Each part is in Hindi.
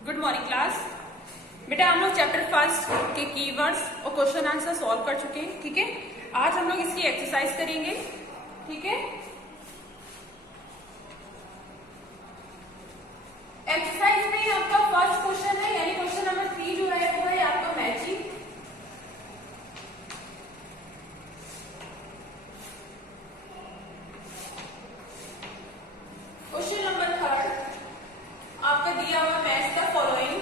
Good morning class. बेटा हम लोग चैप्टर फर्स्ट के कीवर्ड्स और क्वेश्चन आंसर सॉल्व कर चुके हैं। ठीक है, आज हम लोग इसकी एक्सरसाइज करेंगे। ठीक है, एक्सरसाइज में आपका फर्स्ट क्वेश्चन है, यानी क्वेश्चन नंबर 3 जो है वो है आपका मैचिंग। क्वेश्चन नंबर 3 आपका दिया हुआ मैच द फॉलोइंग।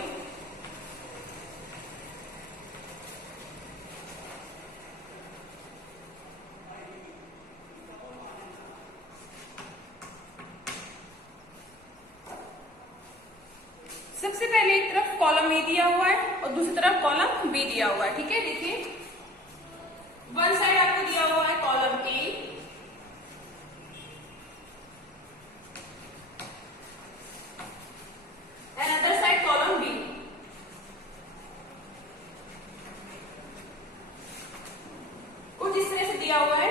सबसे पहले एक तरफ कॉलम ए दिया हुआ है और दूसरी तरफ कॉलम बी दिया हुआ है। ठीक है, देखिए वन साइड आपको दिया हुआ है column A and other side column B. कुछ इस तरह से दिया हुआ है।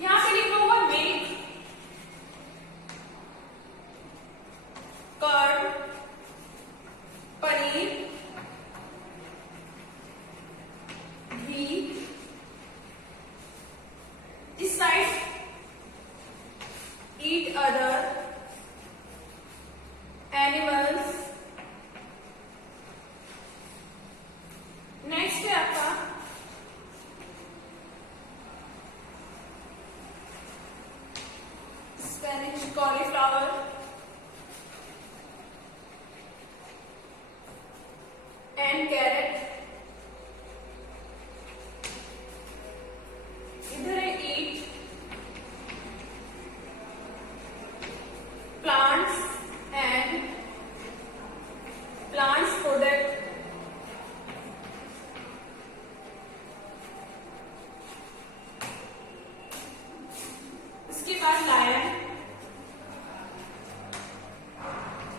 यहां पे लिखा हुआ मिल्क, कर्ड, पनीर, घी। इस side eat other animals. Next है आपका स्पेनिश कॉलीफ्लावर, एंड कैरेट। इधर है eat, plants and plants product. इसके बाद lion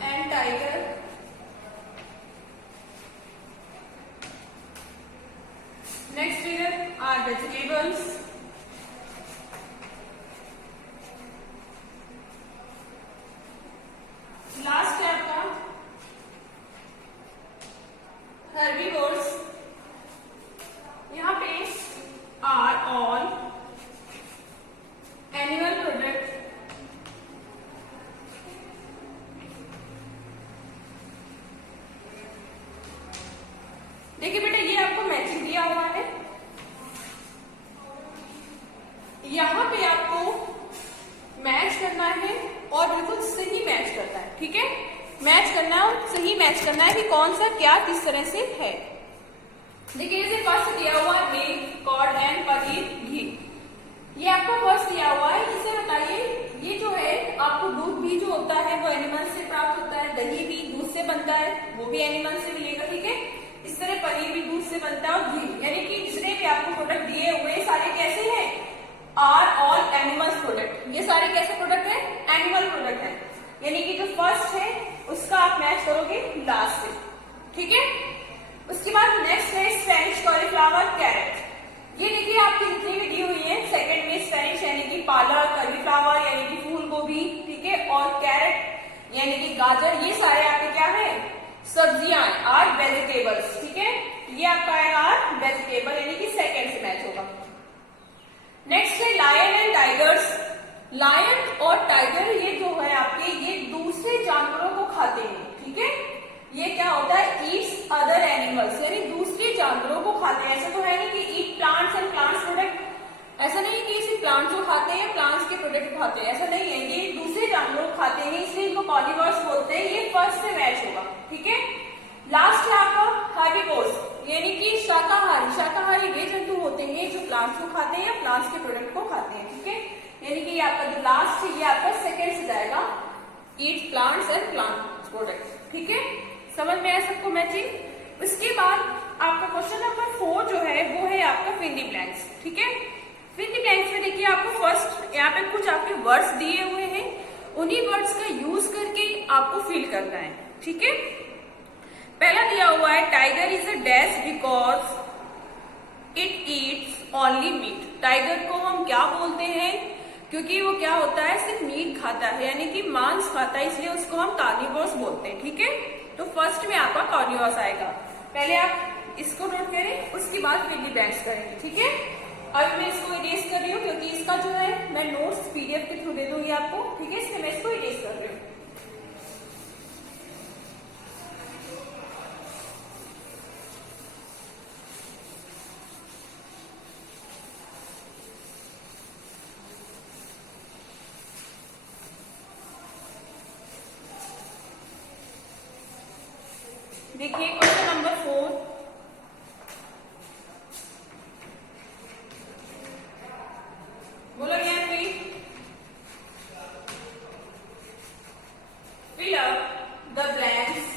and tiger. Next figure are vegetables, last है आपका herbivores। यहाँ पे आर ऑल एनिमल प्रोडक्ट। देखिए बेटा ये आपको मैचिंग दिया हुआ है। यहाँ पे आपको मैच करना है और बिल्कुल सही मैच करना है। ठीक है, मैच करना है और सही मैच करना है कि कौन सा क्या किस तरह से है। देखिए जैसे फर्स्ट दिया हुआ है मिल्क, कर्ड एंड पनीर, घी। ये आपको फर्स्ट दिया हुआ है। इसे बताइए ये जो है आपको दूध भी जो होता है वो एनिमल से प्राप्त होता है, दही भी दूध से बनता है, वो भी एनिमल से मिलेगा। ठीक है, इस तरह पनीर भी दूध से बनता है और घी, यानी कि जितने भी आपको प्रोडक्ट दिए हुए सारे कैसे हैं, आर ऑल एनिमल्स प्रोडक्ट। ये सारे कैसे प्रोडक्ट है, एनिमल प्रोडक्ट है, यानी कि जो फर्स्ट है उसका आप मैच करोगे लास्ट से। ठीक है, उसके बाद नेक्स्ट है स्पेनिश कॉलीफ्लावर, कैरेट। ये देखिए आपकी जितनी भी दी हुई है सेकंड में स्पेनिश यानी कि पालक, कॉलीफ्लावर यानी कि फूल गोभी, ठीक है, और कैरेट यानी कि गाजर, ये सारे आपके क्या है, सब्जियां आर वेजिटेबल्स। ठीक है, ये आपका आएगा आर वेजिटेबल यानी कि सेकंड से मैच होगा। नेक्स्ट है लायन एंड टाइगर्स। लायन और टाइगर ये जो है आपके ये दूसरे जानवरों को खाते हैं। ठीक है, ये क्या होता है, ईट्स अदर एनिमल्स, यानी दूसरे जानवरों को खाते हैं। ऐसा तो है नहीं कि ईट प्लांट्स एंड प्लांट्स प्रोडक्ट, ऐसा नहीं कि इसे प्लांट्स को खाते हैं प्लांट्स के प्रोडक्ट खाते हैं, ऐसा नहीं है। ये दूसरे जानवरों को खाते हैं इसलिए इनको पॉलीवर्स बोलते हैं। ये फर्स्ट से मैच होगा। ठीक है, लास्ट है आपका हर्बीवोर्स, यानी कि शाकाहारी। शाकाहारी वे जंतु होते हैं जो प्लांट्स को खाते हैं या प्लांट्स के प्रोडक्ट को खाते हैं। ठीक है, यानी कि ये आपका जो लास्ट है ये आपका सेकेंड से जाएगा, ईट प्लांट्स एंड प्लांट प्रोडक्ट। ठीक है, समझ में आया सबको मैचिंग। उसके बाद आपका क्वेश्चन नंबर 4 जो है वो है आपका फिल इन द ब्लैंक्स। ठीक है, फिल इन द ब्लैंक्स में देखिए आपको फर्स्ट यहाँ पे कुछ आपके वर्ड्स दिए हुए हैं, उन्हीं वर्ड्स का यूज करके आपको फिल करना है। ठीक है, पहला दिया हुआ है tiger is a dash because it eats only meat. Tiger को हम क्या बोलते हैं, क्योंकि वो क्या होता है, सिर्फ मीट खाता है, यानी कि मांस खाता है, इसलिए उसको हम कार्निवोरस बोलते हैं। ठीक है, तो फर्स्ट में आपका कार्निवोरस आएगा। पहले आप इसको नोट करें, उसके बाद फिर भी बैंक्स करेंगे। ठीक है, अब मैं इसको इरेज कर रही हूँ क्योंकि इसका जो है मैं नोट्स पीडीएफ के थ्रू दे दूंगी आपको। ठीक है, इसलिए मैं इसको इरेज कर रही हूँ। देखिए क्वेश्चन नंबर 4, बोलो यहाँ पे fill up the blanks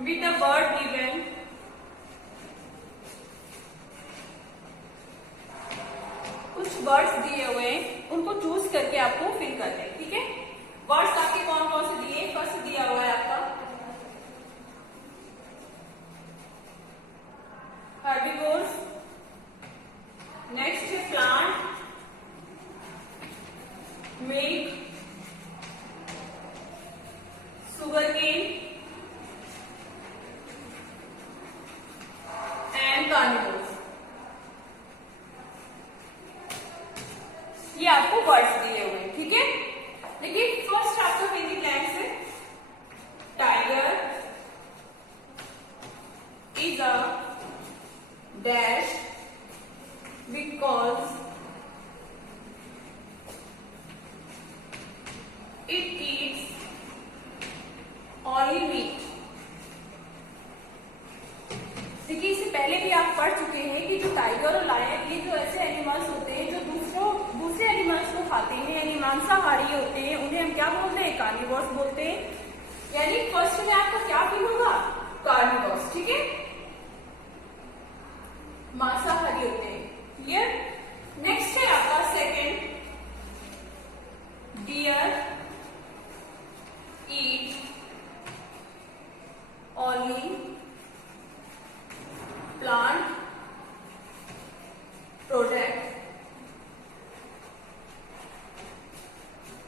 with the word given कुछ वर्ड्स दिए हुए हैं, उनको चूज करके आपको फिल करना है। ठीक है, वर्ड्स आपके कौन कौन से दिए, फर्स्ट दिया हुआ है आपका herbivores, नेक्स्ट है plant, milk, sugarcane and carnivorous. ये आपको वर्ड्स दिए हुए हैं। ठीक है, देखिए फर्स्ट आपका फिल इन ब्लैंक्स है, tiger is a dash because it eats only meat. देखिए इससे पहले भी आप पढ़ चुके हैं कि जो टाइगर और लायन, ये जो ऐसे एनिमल्स होते हैं जो दूसरे एनिमल्स को खाते हैं, यानी मांसाहारी होते हैं, उन्हें हम क्या बोलते हैं, कार्निवोरस बोलते हैं। यानी फर्स्ट में आपका क्या फिल होगा, कार्निवोरस। ठीक है, मांसाहारी होते हैं। क्लियर, नेक्स्ट है आपका second, dear eat only plant product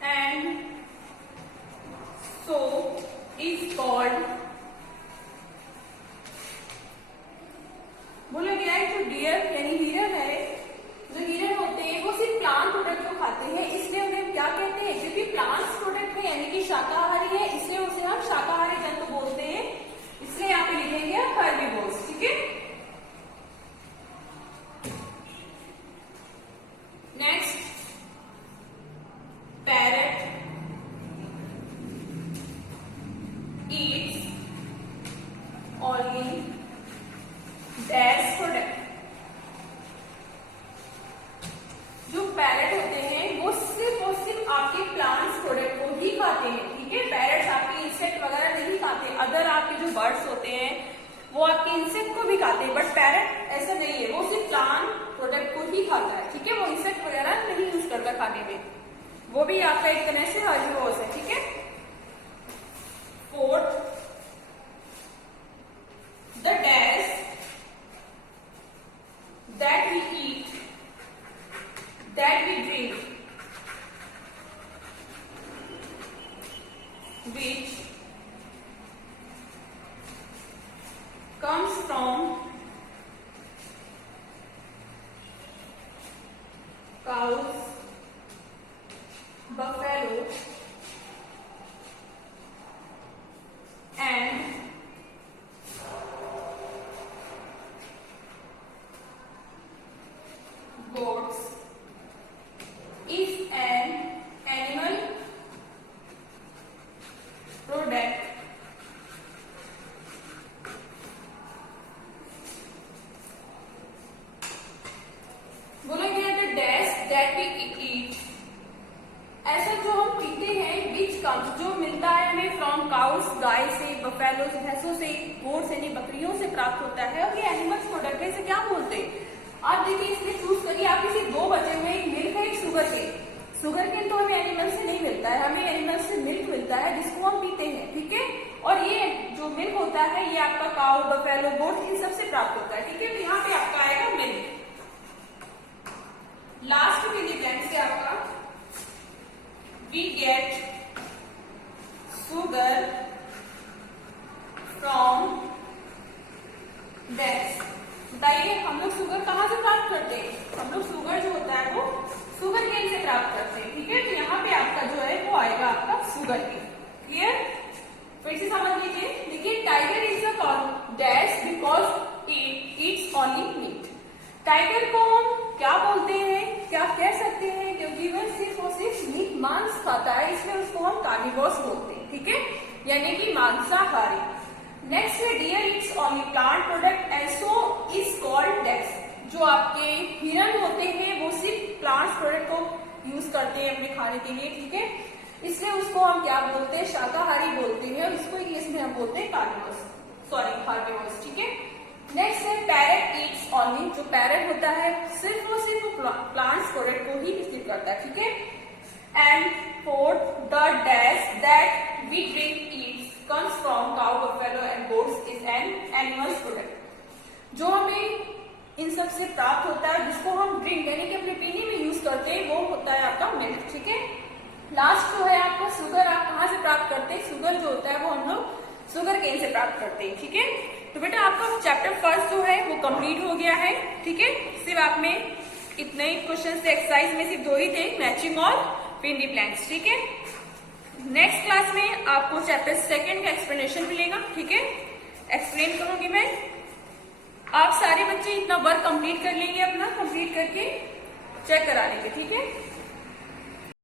and so is called। बोला गया है जो डियर यानी हिरन है, जो हिरन होते हैं वो सिर्फ प्लांट प्रोडक्ट को खाते हैं, इसलिए उन्हें क्या कहते हैं, क्योंकि प्लांट्स प्रोडक्ट है यानी कि शाकाहारी है, इसलिए उसे हम शाकाहारी जंतु बोलते हैं, इसलिए यहाँ पे लिखेंगे हर्बीवोर्स। ठीक है, next parrot eats only dash product. जो पैरट होते हैं वो सिर्फ और सिर्फ आपके प्लांट्स प्रोडक्ट को ही खाते हैं। ठीक है, पैरट्स आपके इंसेक्ट वगैरह नहीं खाते। अदर आपके जो बर्ड्स होते हैं वो आपके इंसेक्ट को भी खाते हैं, बट पैरट ऐसा नहीं है, वो सिर्फ प्लांट प्रोडक्ट को ही खाता है। ठीक है, वो इंसेक्ट वगैरह नहीं यूज करता खाने में, वो भी आपका एक तरह से हर्बीवोर्स है। ठीक है, fourth, the dash that we eat, that we drink, which comes from cows, buffalo and goats is an animal product बोला गया the dash that we eat, ऐसा जो हम पीते हैं विच कम्स, जो मिलता है हमें फ्रॉम काउस, गाय से, बफेलो भैंसों से, गोट्स यानी बकरियों से प्राप्त होता है, और ये एनिमल्स प्रोडक्ट है, इसे क्या बोलते हैं। आप देखिए इसमें चूज करिए, आपके सिर्फ दो बचे हुए, एक मिल्क है, एक शुगर केन। शुगर केन तो हमें एनिमल से नहीं मिलता है, हमें एनिमल से मिल्क मिलता है जिसको हम पीते हैं। ठीक है, और ये जो मिल्क होता है ये आपका काऊ, बफेलो, गोट इन सबसे प्राप्त होता है। ठीक है, तो यहाँ पे आपका आएगा मिल्क। लास्ट में ब्लैंक से आपका we get sugar from dates. बताइए हम लोग शुगर कहाँ से प्राप्त करते हैं? हम लोग शुगर जो होता है वो शुगर केन से प्राप्त करते हैं। ठीक है, तो यहाँ पे आपका जो है वो आएगा आपका शुगर केन। क्लियर? फिर से समझ लीजिए। देखिए, tiger is a dash because it eats only meat. Tiger को हम क्या बोलते हैं, क्या कह सकते हैं? क्योंकि वह सिर्फ और सिर्फ मीट, मांस खाता है, इसलिए उसको हम कार्निवोरस बोलते हैं। ठीक है, यानी कि मांसाहारी। नेक्स्ट है deer it's only plant product and so is called डेक्स। जो आपके हिरन होते हैं वो सिर्फ प्लांट्स प्रोडक्ट को यूज करते हैं अपने खाने के लिए। ठीक है, इसलिए उसको हम क्या बोलते हैं? शाकाहारी बोलते हैं, और इसको इंग्लिश में हम बोलते हैं कार्निवोरस, सॉरी हार्बिवोरस। ठीक है, नेक्स्ट है पैरेट ईट्स ओनली। जो पैरेट होता है सिर्फ और सिर्फ प्लांट्स प्रोडक्ट को ही रिसीव करता है। ठीक है, and fourth the dash that we drink eats comes from cow, buffalo and goats is an animal product। जो हमें इन सब से प्राप्त होता है, जिसको हम ड्रिंक यानी कि अपने पीने में यूज करते हैं, वो होता है आपका मिल्क। ठीक है, लास्ट जो है आपका शुगर। आप कहाँ से प्राप्त करते हैं? शुगर जो होता है वो हम लोग शुगर केन से प्राप्त करते हैं। ठीक है, तो बेटा आपका चैप्टर फर्स्ट जो है वो कंप्लीट हो गया है। ठीक है, सिर्फ आप में इतने ही क्वेश्चन थे, एक्सरसाइज में सिर्फ 2 ही थे, मैचिंग और फिल इन द ब्लैंक्स। ठीक है, नेक्स्ट क्लास में आपको चैप्टर सेकंड का एक्सप्लेनेशन मिलेगा। ठीक है, एक्सप्लेन करूंगी मैं। आप सारे बच्चे इतना वर्क कंप्लीट कर लेंगे, अपना कंप्लीट करके चेक करा लेंगे। ठीक है।